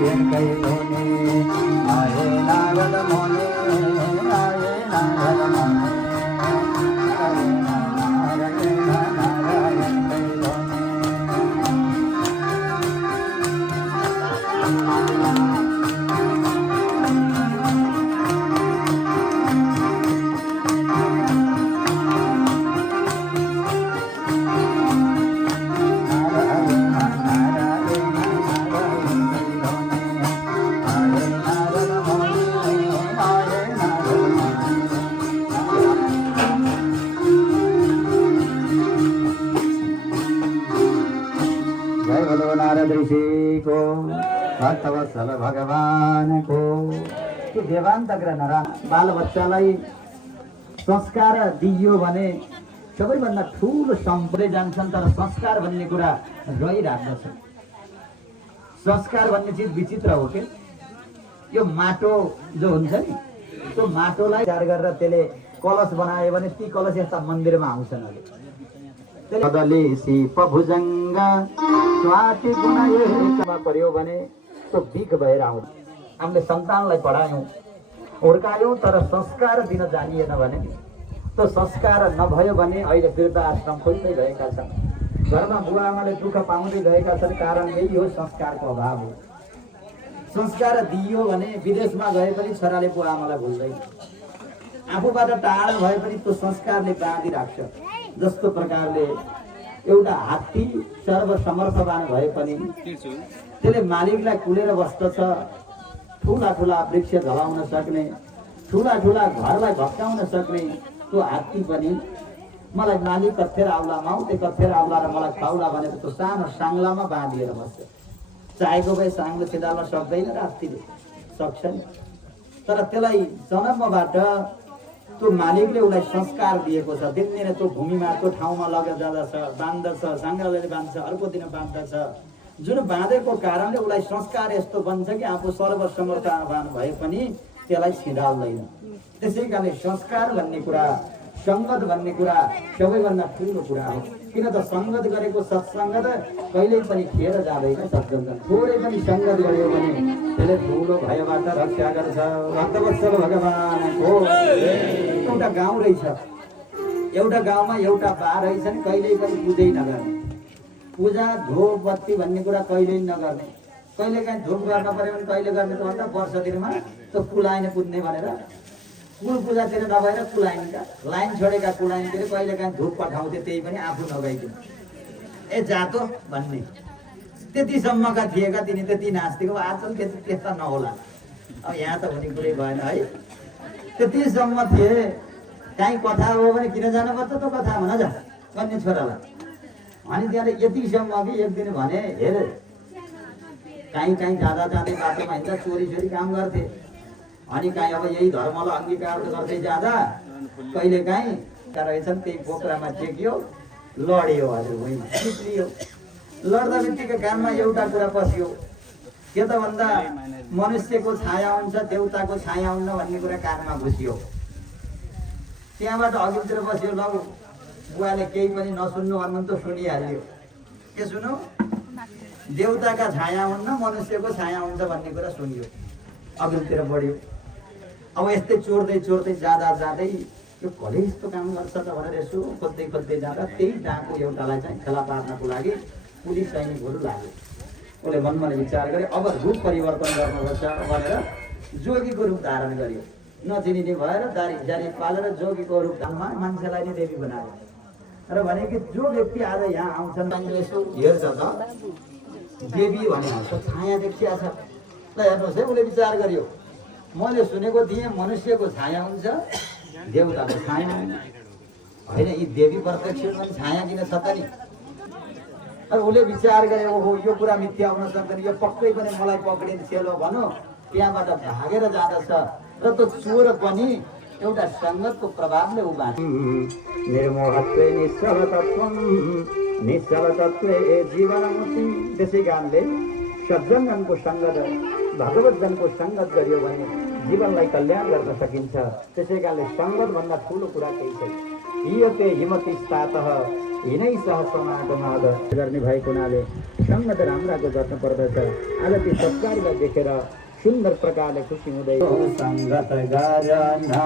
नारायणकै धुनी आए नारद मुनि आए नारद मुनि आए नारायणकै धुनी ऋषिको भक्तवत्सल भगवानको त्यो देवान्तग्र नरा बाल बच्चालाई संस्कार दिइयो भने सबैभन्दा ठुलो सम्पदै जान्छन्। तर संस्कार भन्ने कुरा रहिराख्दछ। संस्कार भन्ने चिज विचित्र हो के यो माटो जो हुन्छ नि त्यो माटोलाई तयार गरेर त्यसले कलश बनायो भने ती कलश यस्ता मन्दिरमा आउँछन्। कदली सिप भुजङ्ग स्वाति गुणमा पर्यो भने त्यो बिख भएर आउँछ। हामीले सन्तानलाई पढायौँ हुर्कायौँ तर संस्कार दिन जानिएन भने त्यो संस्कार नभयो भने अहिले वृद्धाश्रम खोज्दै गएका छन्। घरमा बुवा आमाले दुःख पाउँदै गएका छन्। कारण यही हो संस्कारको अभाव हो। संस्कार दिइयो भने विदेशमा गए पनि छोराले बुवा आमालाई भुल्दैन। आफूबाट टाढा भए पनि त्यो संस्कारले बाँधिराख्छ। जस्तो प्रकारले एउटा हात्ती सर्वसमर्थवान भए पनि त्यसले मालिकलाई कुलेर बस्दछ। ठुला ठुला वृक्ष झलाउन सक्ने, ठुला ठुला घरलाई भत्काउन सक्ने त्यो हात्ती पनि मलाई मालिक कथेर आउला माउते कथेर आउला र मलाई खाउला भनेर त्यो सानो साङ्लामा बाँधिएर बस्छ। चाहेको भए साङ्लो छिदाल्न सक्दैन र हात्तीले सक्छ नि। तर त्यसलाई जन्मबाट त्यो मालिकले उसलाई संस्कार दिएको छ। दिनदिनै त्यो भूमिमा त्यो ठाउँमा लगेर जाँदछ, बाँध्दछ, साङ्ग्राले बाँध्छ, अर्को दिन बाँध्दछ। जुन बाँधेको कारणले उसलाई संस्कार यस्तो बन्छ कि आफू सर्वसमर्थवान भए पनि त्यसलाई छिडाल्दैन। त्यसै कारणले संस्कार भन्ने कुरा, सङ्गत भन्ने कुरा सबैभन्दा ठुलो कुरा हो। किन त सङ्गत गरेको सत्सङ्गत कहिल्यै पनि खेर जाँदैन। सत्सङ्ग थोरै पनि सङ्गत गर्यो भने त्यसले ठुलो भयबाट रक्षा गर्छ। भक्तवत्सल भगवानको एउटा गाउँ रहेछ। एउटा गाउँमा एउटा बा रहेछन्, कहिल्यै पनि पूजै नगर्ने। पूजा धूप बत्ती भन्ने कुरा कहिल्यै नगर्ने। कहिले काहीँ धूप गर्न पर्यो भने कहिले गर्ने त भन्दा वर्ष दिनमा त्यो कुलाइन पुज्ने भनेर कुल पूजातिर नभएर कुलाइनका लाइन छोडेका कुलाइनतिर कहिले काहीँ धूप पठाउँथे, त्यही पनि आफू नगइदिनु। ए जातो भन्ने त्यतिसम्मका थिएका। तिनी त्यति नास्तिक आजकल त्यस्ता नहोला। अब यहाँ त हुने कुरै भएन है। त्यतिसम्म थिए। काहीँ कथा हो भने किन जानुपर्छ त कथा भन जा भन्ने छोरालाई। अनि त्यहाँले यतिसम्म कि एक दिन भने हेर काहीँ काहीँ जाँदा जाँदै बाटोमा हिँड्दा चोरी चोरी काम गर्थे। अनि काहीँ अब यही धर्मलाई अङ्गीकार गर्दै जाँदा कहिले काहीँ रहेछन् त्यही पोखरामा टेक्यो, लड्यो। हजुर भुइँमा चिप्लियो। लड्दा बित्तिकै कानमा एउटा कुरा पस्यो के त भन्दा मनुष्यको छाया हुन्छ देउताको छाया हुन्न भन्ने कुरा कानमा घुस्यो। त्यहाँबाट अघितिर बस्यो। लौ बुवाले केही पनि नसुन्नु भन्नु त सुनिहाल्यो। के सुन्नु? देउताका छाया हुन्न मनुष्यको छाया हुन्छ भन्ने कुरा सुन्यो। अघिल्तिर बढ्यो। अब यस्तै चोर्दै चोर्दै जाँदा जाँदै यो कसले यस्तो काम गर्छ त भनेर यसो खोज्दै खोज्दै जाँदा त्यही डाँको एउटालाई चाहिँ फेला पार्नको लागि पुलिस सैनिकहरू लाग्यो। उसले मनमा विचार गरे अब रूप परिवर्तन गर्नुपर्छ भनेर जोगीको रूप धारण गर्यो। नचिनिने भएर दारी जारी पालेर जोगीको रूप धारणमा मान्छेलाई नै देवी बनायो। र भने कि जो व्यक्ति आज यहाँ आउँछन् यसो हेर्छ त देवी भने छाया देखिया छ। ल हेर्नुहोस् है, उसले विचार गर्यो मैले सुनेको थिएँ मनुष्यको छाया हुन्छ देउताको छाया होइन। यी देवी प्रत्यक्ष पनि छाया किन छ त नि? उसले विचार गरे ओहो यो कुरा मिथ्या हुन सक्दैन। यो पक्कै पनि मलाई पक्रिने सेलो भनौँ त्यहाँबाट भागेर जाँदछ। र त्यो चोर पनि एउटा सङ्गतको प्रभावले ऊ बाँच्यो। निर्मोहत्वे निश्चल तत्त्वे जीवनमुक्ति। त्यसै कारणले सज्जनको सङ्गत भगवतजनको सङ्गत गर्यो भने जीवनलाई कल्याण गर्न सकिन्छ। त्यसै कारणले सङ्गतभन्दा ठुलो कुरा केही छैन। हियते हिमति स्तातः हिनै सह समागमाद गर्ने भएको हुनाले सँग त राम्राको गर्नु पर्दछ। आज ती सत्कारलाई देखेर सुन्दर प्रकारले खुसी हुँदै सङ्गत गरना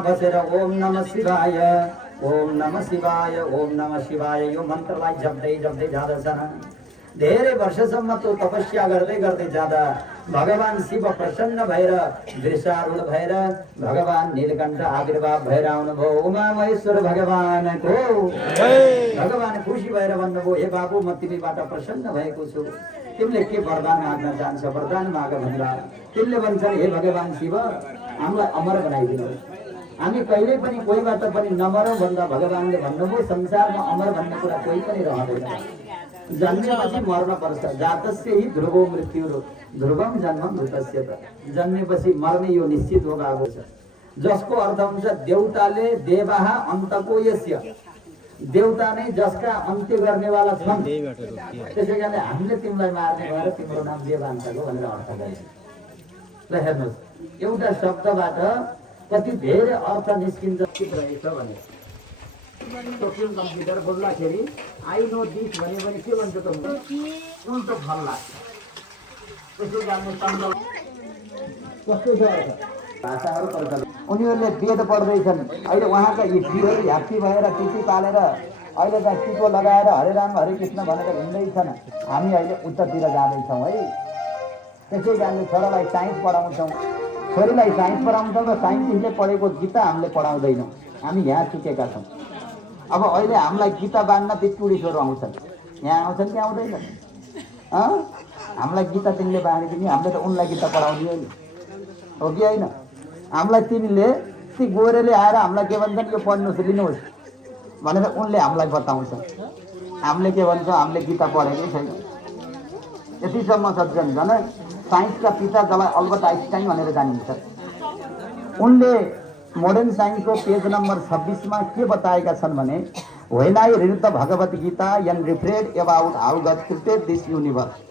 बसेर ओम नमः शिवाय ओम नमः शिवाय ओम नमः शिवाय यो मन्त्रलाई जप्दै जप्दै जाँदछन्। धेरै वर्षसम्म त्यो तपस्या गर्दै गर्दै जाँदा भगवान शिव प्रसन्न भएर वृषारूढ भएर भगवान नीलकण्ठ आविर्भाव भएर आउनुभयो। उमा महेश्वर भगवानको भगवान खुसी भएर भन्नुभयो, हे बाबु म तिमीबाट प्रसन्न भएको छु, तिमीले के वरदान माग्न चाहन्छ वरदान माग भन्दा तिमीले भन्छन्, हे भगवान शिव हामीलाई अमर बनाइदिनुहोस्, हामी कहिल्यै पनि कोहीबाट पनि नमरौँ भन्दा भगवानले भन्नुभयो संसारमा अमर भन्ने कुरा कोही पनि रहँदैन, जन्मेपछि मर्न पर्छ। जातस्य हि ध्रुवो मृत्यु ध्रुवम जन्म मृतस्य त, जन्मेपछि मर्ने यो निश्चित हो भएको छ। जसको अर्थ हुन्छ देवताले देवाः अन्तको यस्य, देवता नै जसका अन्त्य गर्नेवाला छन्, त्यसै कारणले हामीले तिमीलाई मार्ने भएर तिम्रो नाम देवान्तको भनेर अर्थ गरेको। ल हेर्नुहोस्, एउटा शब्दबाट कति धेरै अर्थ निस्किन्छ रहेछ भने सोक्युम कम्प्युटर बोल्दाखेरि आई नो दिस भन्यो भने के भन्छ त उल्टो फल लाग्छ। त्यसो जान्नु सम्भव कस्तो छ भाषाहरू पर्छ। उनीहरूले वेद पढ्दैछन्, अहिले उहाँका हिप्पीहरू ह्याप्पी भएर टिटी पालेर अहिले त टिको लगाएर हरे राम हरे कृष्ण भनेर हिँड्दैछन्। हामी अहिले उत्तरतिर जाँदैछौँ है। त्यसै कारणले छोरालाई साइन्स पढाउँछौँ, छोरीलाई साइन्स पढाउँछौँ र साइन्टिस्टले पढेको गीता हामीले पढाउँदैनौँ, हामी यहाँ चुकेका छौँ। अब अहिले हामीलाई गीता बाँड्न ती टुरिस्टहरू आउँछन्, यहाँ आउँछन् कि आउँदैनन्? हामीलाई गीता तिमीले बाँडिदिने, हामीले त उनलाई गीता पढाउने हो कि होइन? हामीलाई तिमीले ती गोरेले आएर हामीलाई के भन्छन्, यो पढ्नुहोस् लिनुहोस् भनेर उनले हामीलाई बताउँछ। हामीले के भन्छौँ, हामीले गीता पढेकै छैन। यतिसम्म सज्जन झन् साइन्सका पिता जसलाई अल्बर्ट आइन्स्टाइन भनेर जानिन्छ, उनले मोडर्न साइन्सको पेज नम्बर 26 मा के बताएका छन् भने, when I read the Bhagavad Gita and reflect about how God created this universe